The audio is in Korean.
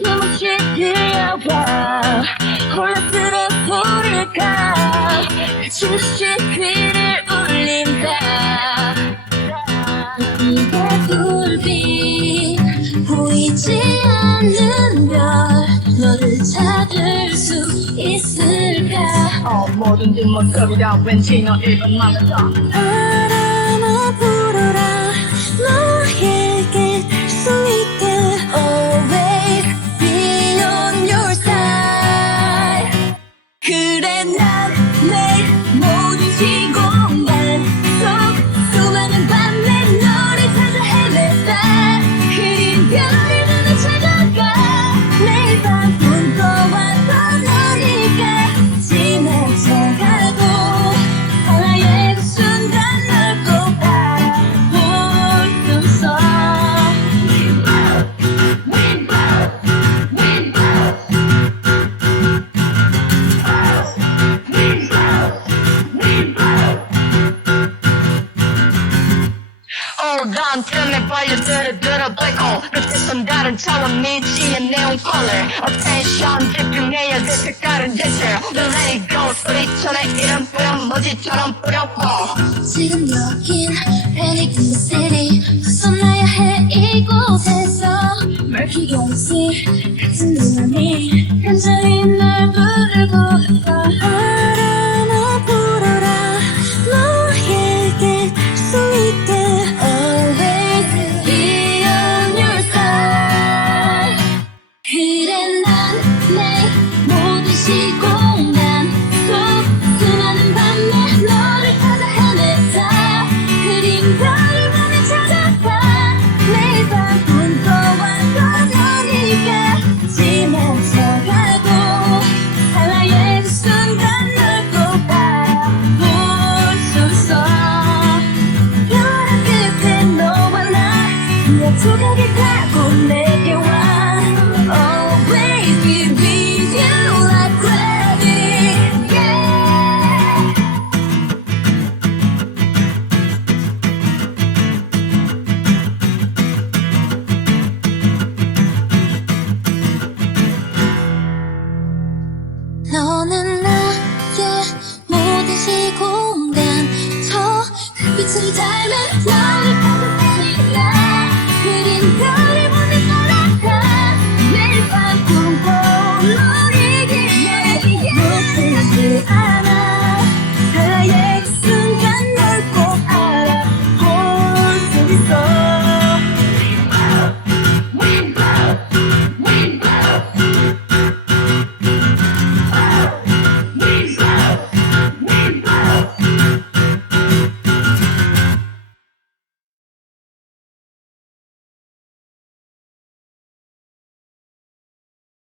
눈빛이 들려와 콜라스로 부를까 주시 귀를 울린다 이게 불빛 보이지 않는 별 너를 찾을 수 있을까 뭐든지 멋거리다 왠지 너 일본만을 더 바람아 불어라 너에게 수 있게 Always be on your side 그래 난 내 모든 시공간 속 수많은 밤 내 너를 찾아 헤맸다 그린 별이 눈에 찾아가 매일 밤 꿈꿔와 떠나니까 지나쳐가도 하나의 그 순간 널 꼭 바라볼 수 있어 난 때문에 빨려들어 들어대고 끝에선 다른 차원 미치는 네온 컬러 Attention 집중해야 그 색깔은 대체 Don't let it go 소리처럼 이름 뿌려 먼지처럼 뿌려봐 지금 여긴 Panic in the city 벗어나야 해 이곳에서 Murky 용시 같은 눈이 간절히 널 부르고